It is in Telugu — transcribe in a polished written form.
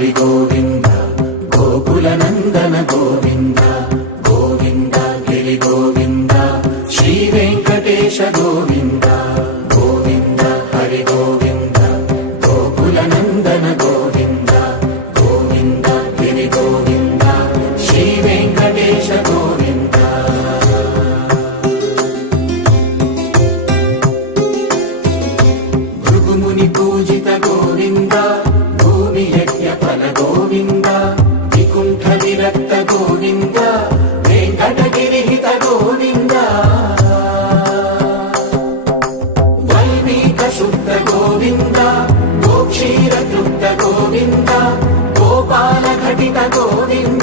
హరి గోవింద గోకుల నందన గోవింద గోవింద గిరి గోవింద శ్రీ వెంకటేశ గోవింద గోవింద హరి గోవింద గోకుల నందన గోవింద గోవింద గిరి గోవింద శ్రీ వెంకటేశ గోవింద భృగుముని పూజిత గోవింద భూమి యజ్ఞ ఫల గోవింద వికుంఠ విరక్త గోవింద వెంకటగిరిహిత గోవింద వైదిక శుద్ధ గోవింద గోక్షీర తృప్త గోవింద గోపాల ఘటిత గోవింద